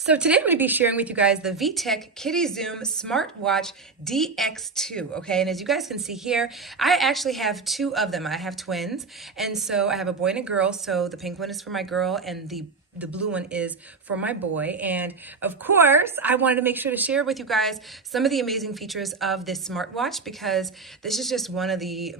So today I'm going to be sharing with you guys the VTech Kitty Zoom Smartwatch DX2, okay? And as you guys can see here, I actually have two of them. I have twins, and so I have a boy and a girl, so the pink one is for my girl and the blue one is for my boy. And of course, I wanted to make sure to share with you guys some of the amazing features of this smartwatch because this is just one of the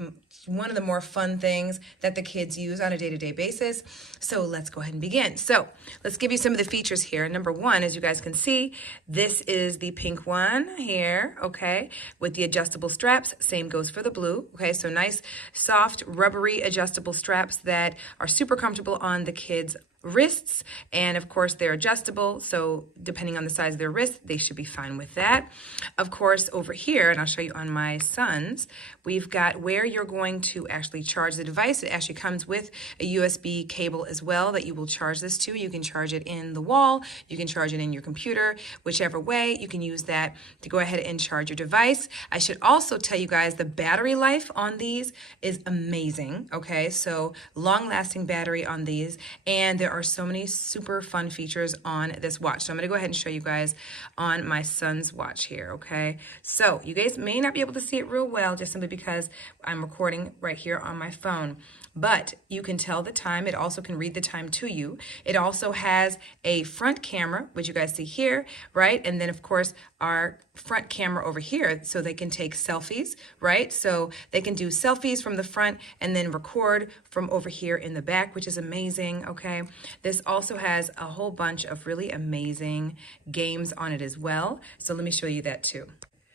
more fun things that the kids use on a day-to-day basis. So let's go ahead and begin. So let's give you some of the features here. Number one, as you guys can see, this is the pink one here, okay, with the adjustable straps. Same goes for the blue, okay? So nice, soft, rubbery adjustable straps that are super comfortable on the kids' wrists, and of course they're adjustable, so depending on the size of their wrist they should be fine with that. Of course, over here, and I'll show you on my son's, we've got where you're going to actually charge the device. It actually comes with a USB cable as well that you will charge this to. You can charge it in the wall, you can charge it in your computer, whichever way. You can use that to go ahead and charge your device. I should also tell you guys the battery life on these is amazing, okay? So long-lasting battery on these, and there are so many super fun features on this watch. So I'm gonna go ahead and show you guys on my son's watch here, okay? So you guys may not be able to see it real well just simply because I'm recording right here on my phone, but you can tell the time. It also can read the time to you. It also has a front camera, which you guys see here, right? And then of course our front camera over here, so they can take selfies, right? So they can do selfies from the front and then record from over here in the back, which is amazing, okay? This also has a whole bunch of really amazing games on it as well. So let me show you that too.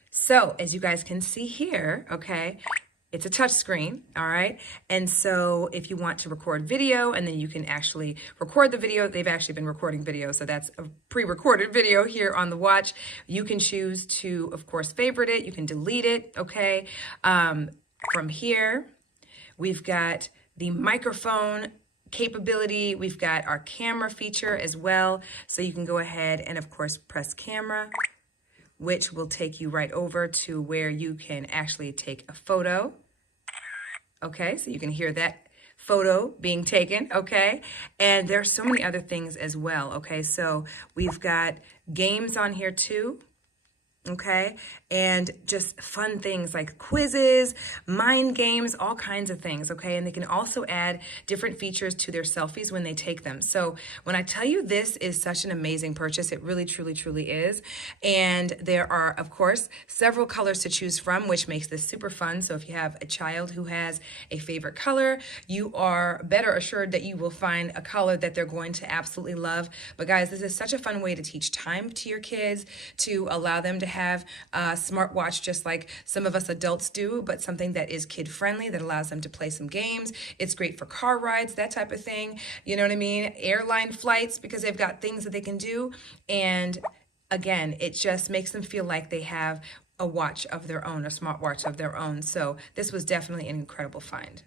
So as you guys can see here, okay, it's a touch screen, all right? And so if you want to record video and then you can actually record the video, they've actually been recording video, so that's a pre-recorded video here on the watch. You can choose to, of course, favorite it. You can delete it, okay? From here, we've got the microphone capability. We've got our camera feature as well. So you can go ahead and, of course, press camera, which will take you right over to where you can actually take a photo. Okay, so you can hear that photo being taken, okay? And there's so many other things as well, okay? So we've got games on here too, okay? And just fun things like quizzes, mind games, all kinds of things, okay? And they can also add different features to their selfies when they take them. So when I tell you this is such an amazing purchase, it really, truly, truly is. And there are, of course, several colors to choose from, which makes this super fun. So if you have a child who has a favorite color, you are better assured that you will find a color that they're going to absolutely love. But guys, this is such a fun way to teach time to your kids, to allow them to have a smartwatch just like some of us adults do, but something that is kid friendly, that allows them to play some games. It's great for car rides, that type of thing. You know what I mean? Airline flights, because they've got things that they can do. And again, it just makes them feel like they have a watch of their own, a smartwatch of their own. So this was definitely an incredible find.